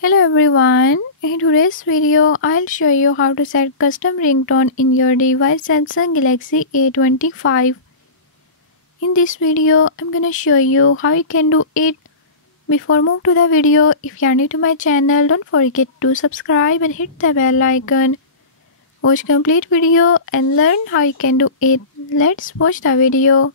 Hello everyone, in today's video I'll show you how to set custom ringtone in your device Samsung Galaxy A25. In this video I'm gonna show you how you can do it. Before move to the video, if you are new to my channel, don't forget to subscribe and hit the bell icon. Watch complete video and learn how you can do it. Let's watch the video.